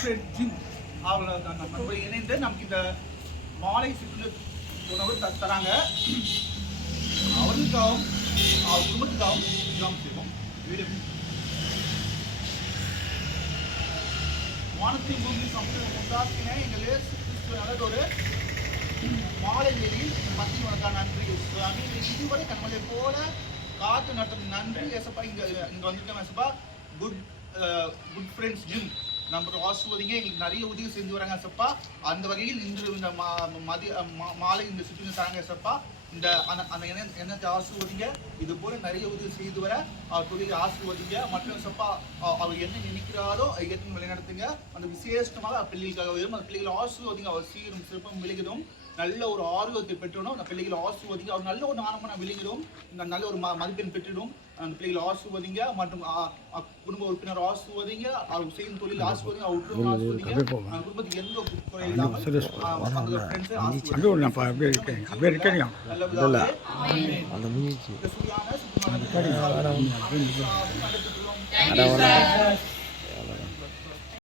Friend gym அவங்கள நம்மளோட இணைந்து நமக்கு இந்த மாலை சிற்றுண்டி உணவு தராங்க. அவர்களுக்காகவும் அவர் குடும்பத்துக்காகவும் ஜெபம் செய்வோம். வீடு வானத்தின் பூமி சமுத்திரம் உண்டாக்கின எங்கள் இயேசு கிறிஸ்துவ நல்லதொரு மாலை வேளையில் மத்திய உனக்கான நன்றி சுவாமி. இதுவரை கண்மலை போல காத்து நடத்தும் நன்றி ஏசப்பா. இங்க வந்துட்டோம் ஏசப்பா. குட் ஃப்ரெண்ட்ஸ் ஜிம் நம்ம ஆசிர்வதிங்க. எங்களுக்கு நிறைய உதவி செஞ்சு வராங்க ஏசப்பா. அந்த வகையில் இன்று இந்த மாலை இந்த சுற்றுலா தராங்க ஏசப்பா. இந்த அந்த எண்ணத்தை ஆசிர்வதிங்க. இது போல நிறைய உதவி செய்து வர அவர் தொழிலை ஆசிர்வதிங்க. மற்றும் சப்பா அவர் என்ன நினைக்கிறாரோ என்ன வழிநடத்துங்க. அந்த விசேஷமாக பிள்ளைகளுக்காக வரும். அந்த பிள்ளைகளை ஆசிர்வதிங்க. அவர் சீரும் சிறப்பும் விளைகிறோம். நல்ல ஒரு ஆர்வத்தை பெற்றணும். அந்த பிள்ளைகளை ஆசிர்வதிங்க. அவர் நல்ல ஒரு நாணமான விளைகிறோம். நல்ல ஒரு மதிப்பெண் பெற்றிடும். அந்த பிள்ளைகளை ஆசிர்வதிங்க. மற்றும் குடும்ப உறுப்பினர் ஆசிர்வதிங்க. அவர் செய்யும் தொழில் ஆசிர்வதிங்க. அவர் குடும்பத்துக்கு எந்த குறை இல்லாமல் நல்ல